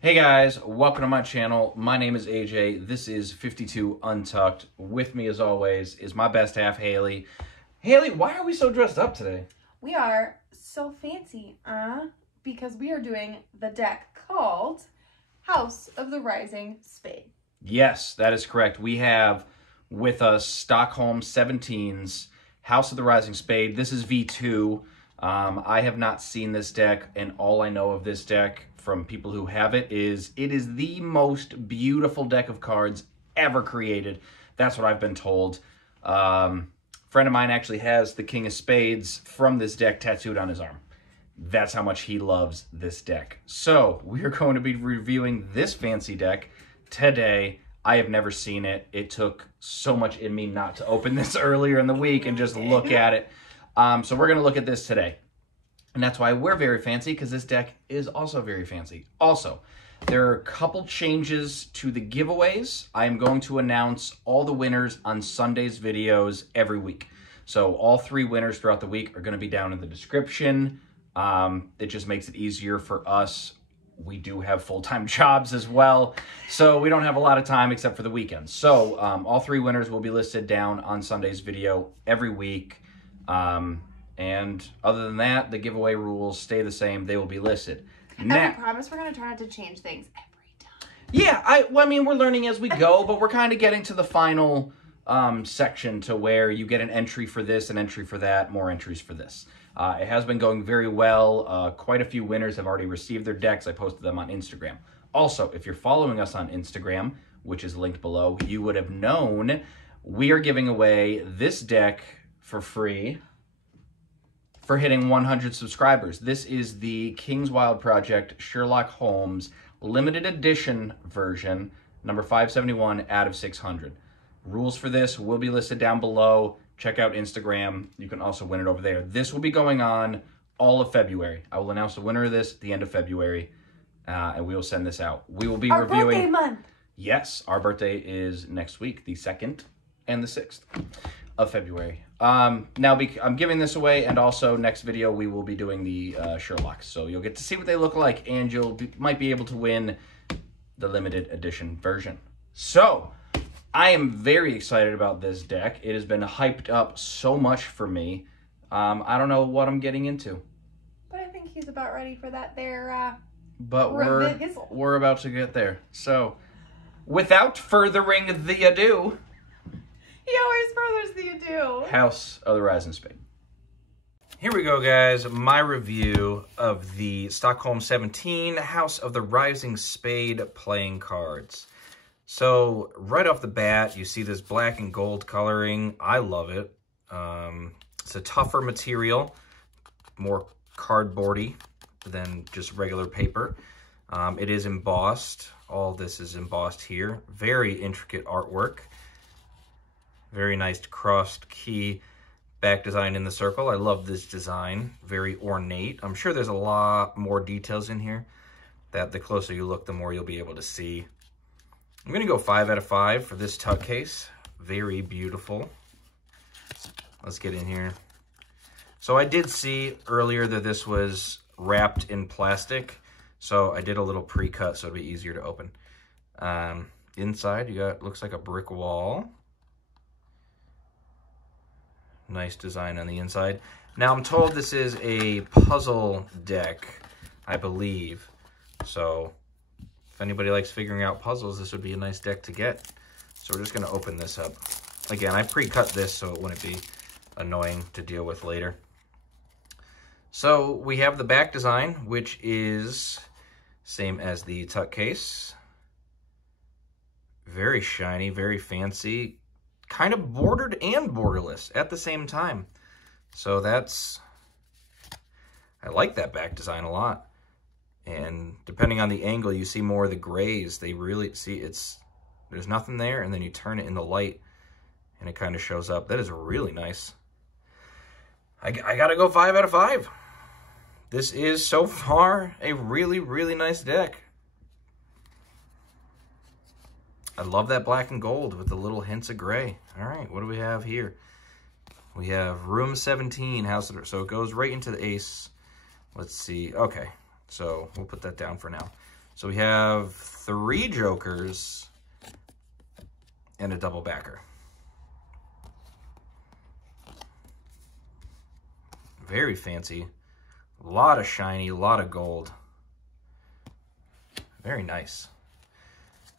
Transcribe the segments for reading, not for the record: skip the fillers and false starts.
Hey guys, welcome to my channel. My name is AJ. This is 52 Untucked. With me as always is my best half, Haley. Haley, why are we so dressed up today? We are so fancy, because we are doing the deck called House of the Rising Spade. Yes, that is correct. We have with us Stockholm17's House of the Rising Spade. This is V2. I have not seen this deck, and all I know of this deck from people who have it is the most beautiful deck of cards ever created. That's what I've been told. Friend of mine actually has the King of Spades from this deck tattooed on his arm. That's how much he loves this deck. So we are going to be reviewing this fancy deck today. I have never seen it. It took so much in me not to open this earlier in the week and just look at it. So we're going to look at this today. And that's why we're very fancy, because this deck is also very fancy. Also, there are a couple changes to the giveaways. I am going to announce all the winners on Sunday's videos every week. So all 3 winners throughout the week are going to be down in the description. It just makes it easier for us. We do have full-time jobs as well, so we don't have a lot of time except for the weekends. So all 3 winners will be listed down on Sunday's video every week. And other than that, the giveaway rules stay the same. They will be listed. And I promise we're going to try not to change things every time. Yeah, I mean, we're learning as we go, but we're kind of getting to the final section to where you get an entry for this, an entry for that, more entries for this. It has been going very well. Quite a few winners have already received their decks. I posted them on Instagram. Also, if you're following us on Instagram, which is linked below, you would have known we are giving away this deck for free for hitting 100 subscribers. This is the King's Wild Project Sherlock Holmes limited edition version, number 571 out of 600. Rules for this will be listed down below. Check out Instagram. You can also win it over there. This will be going on all of February. I will announce the winner of this at the end of February, and we will send this out. We will be reviewing... Our birthday month! Yes, our birthday is next week, the 2nd and the 6th of February. Now I'm giving this away, and also next video we will be doing the Sherlock. So you'll get to see what they look like, and might be able to win the limited edition version. So I am very excited about this deck. It has been hyped up so much for me. I don't know what I'm getting into. But I think he's about ready for that there, but we're about to get there. So without furthering the ado... He always furthers the ado. House of the Rising Spade. Here we go, guys. My review of the Stockholm17 House of the Rising Spade playing cards. So right off the bat, you see this black and gold coloring. I love it. It's a tougher material, more cardboardy than just regular paper. It is embossed. All this is embossed here. Very intricate artwork. Very nice crossed key back design in the circle. I love this design. Very ornate. I'm sure there's a lot more details in here that the closer you look, the more you'll be able to see. I'm going to go 5 out of 5 for this tuck case. Very beautiful. Let's get in here. So I did see earlier that this was wrapped in plastic. So I did a little pre-cut so it'll be easier to open. Inside, you got, looks like a brick wall. Nice design on the inside. Now, I'm told this is a puzzle deck, I believe. So, if anybody likes figuring out puzzles, this would be a nice deck to get. So, we're just going to open this up. Again, I pre-cut this so it wouldn't be annoying to deal with later. So, we have the back design, which is same as the tuck case. Very shiny, very fancy. Kind of bordered and borderless at the same time. So I like that back design a lot. And depending on the angle, you see more of the grays. They really see there's nothing there, and then you turn it in the light and it kind of shows up. That is really nice. I gotta go 5 out of 5. This is so far a really, really nice deck. I love that black and gold with the little hints of gray. All right, what do we have here? We have room 17, house of, so it goes right into the ace. Let's see. Okay, so we'll put that down for now. So we have 3 jokers and a double backer. Very fancy. A lot of shiny, a lot of gold. Very nice.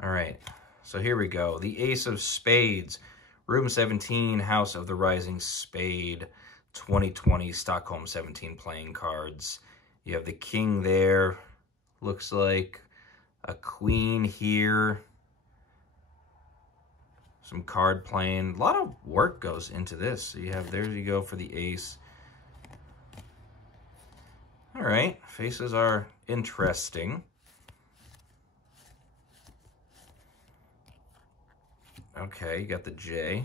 All right, so here we go. The Ace of Spades, Room 17, House of the Rising Spade, 2020 Stockholm 17 playing cards. You have the king there. Looks like a queen here. Some card playing. A lot of work goes into this. So you have, there you go for the ace. All right, faces are interesting. Okay, you got the J.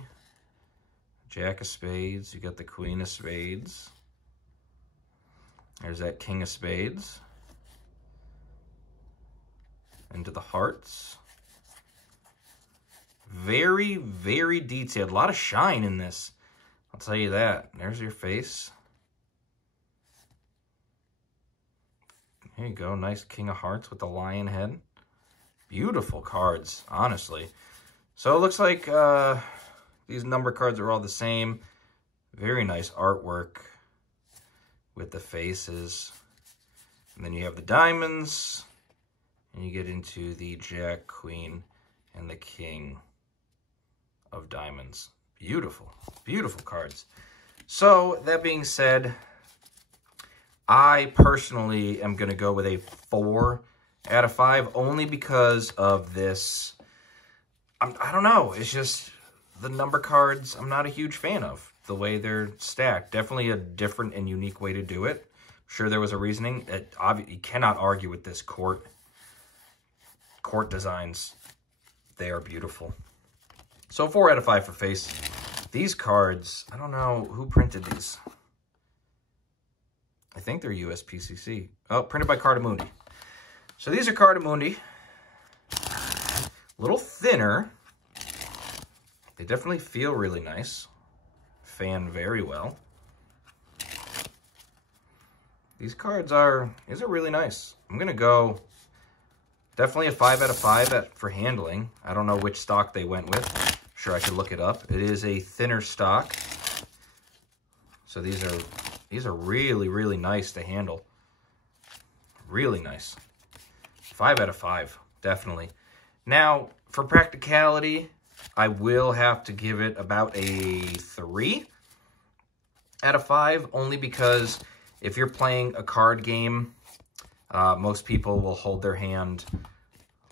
Jack of Spades, you got the Queen of Spades. There's that King of Spades. Into the hearts. Very, very detailed. A lot of shine in this. I'll tell you that. There's your face. There you go. Nice King of Hearts with the lion head. Beautiful cards, honestly. So it looks like these number cards are all the same. Very nice artwork with the faces. And then you have the diamonds. And you get into the Jack, Queen, and the King of Diamonds. Beautiful, beautiful cards. So that being said, I personally am going to go with a 4 out of 5 only because of this. I don't know. It's just the number cards I'm not a huge fan of. The way they're stacked. Definitely a different and unique way to do it. I'm sure there was a reasoning. You cannot argue with this court designs. They are beautiful. So 4 out of 5 for face. These cards, I don't know who printed these. I think they're USPCC. Oh, printed by Cardamundi. So these are Cardamundi. A little thinner. They definitely feel really nice. Fan very well. These cards are really nice. I'm going to go definitely a 5 out of 5 for handling. I don't know which stock they went with. I'm sure I could look it up. It is a thinner stock. So these are really, really nice to handle. Really nice. 5 out of 5, definitely. Now, for practicality, I will have to give it about a 3 out of 5, only because if you're playing a card game, most people will hold their hand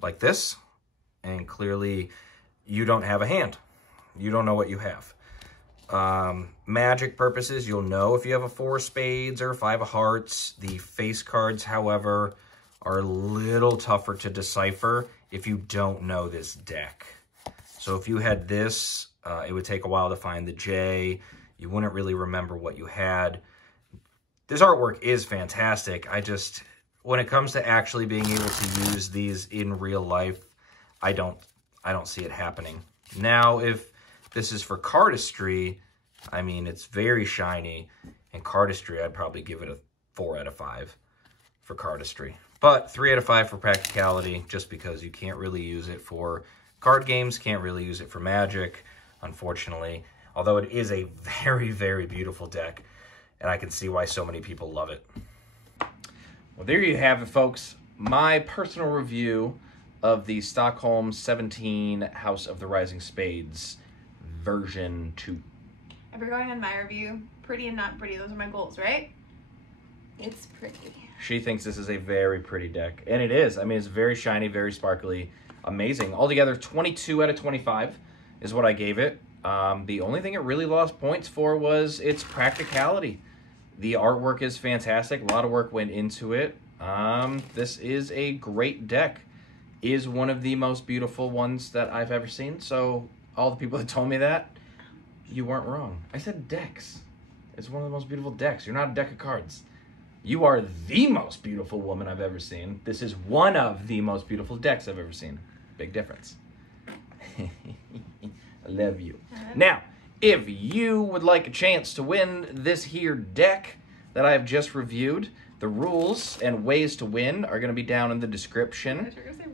like this, and clearly you don't have a hand. You don't know what you have. Magic purposes, you'll know if you have a 4 of spades or a 5 of hearts. The face cards, however, are a little tougher to decipher if you don't know this deck. So if you had this, it would take a while to find the J. You wouldn't really remember what you had. This artwork is fantastic. When it comes to actually being able to use these in real life, I don't see it happening. Now, if this is for cardistry, I mean, it's very shiny. And cardistry, I'd probably give it a 4 out of 5 for cardistry. But 3 out of 5 for practicality, just because you can't really use it for card games, can't really use it for Magic, unfortunately. Although it is a very, very beautiful deck, and I can see why so many people love it. Well, there you have it, folks. My personal review of the Stockholm 17 House of the Rising Spades version 2. If you're going on my review, pretty and not pretty, those are my goals, right? It's pretty. She thinks this is a very pretty deck, and it is. I mean, it's very shiny, very sparkly, amazing. Altogether, 22 out of 25 is what I gave it. The only thing it really lost points for was its practicality. The artwork is fantastic. A lot of work went into it. This is a great deck. Is one of the most beautiful ones that I've ever seen. So all the people that told me that, you weren't wrong. I said decks. It's one of the most beautiful decks. You're not a deck of cards. You are the most beautiful woman I've ever seen. This is one of the most beautiful decks I've ever seen. Big difference. I love you. Now, if you would like a chance to win this here deck that I've just reviewed, The rules and ways to win are going to be down in the description. I thought you were going to say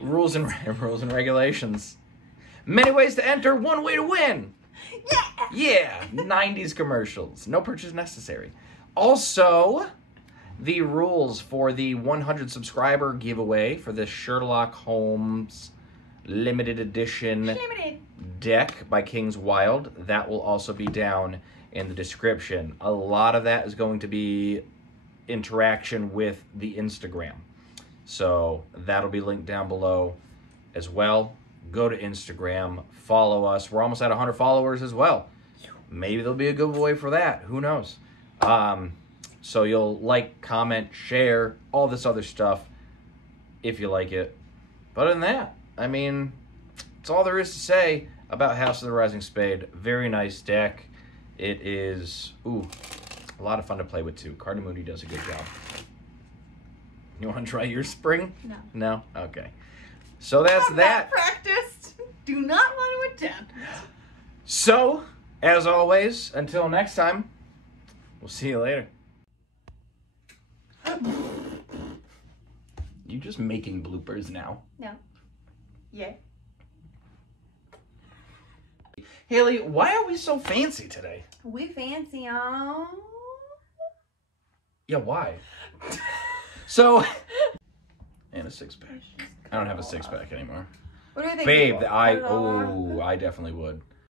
rules and regulations. Rules and regulations. Many ways to enter, one way to win. Yeah, 90s commercials. No purchase necessary. Also, the rules for the 100 subscriber giveaway for the Sherlock Holmes limited edition deck by King's Wild. That will also be down in the description. A lot of that is going to be interaction with the Instagram. So that'll be linked down below as well. Go to Instagram, follow us. We're almost at 100 followers as well. Maybe there'll be a giveaway for that. Who knows? So you'll like, comment, share, all this other stuff if you like it. But other than that, I mean, that's all there is to say about House of the Rising Spade. Very nice deck. It is, a lot of fun to play with too. Cardi Moody does a good job. You want to try your spring? No. No? Okay. So that's that. Practiced. Do not want to attempt. So, as always, until next time, we'll see you later. You just making bloopers now? No. Yeah. Haley, why are we so fancy today? We fancy, y'all. Yeah, why? So, and a six-pack. I don't have a six-pack anymore. What do you think? Babe, Cut it all off? I definitely would.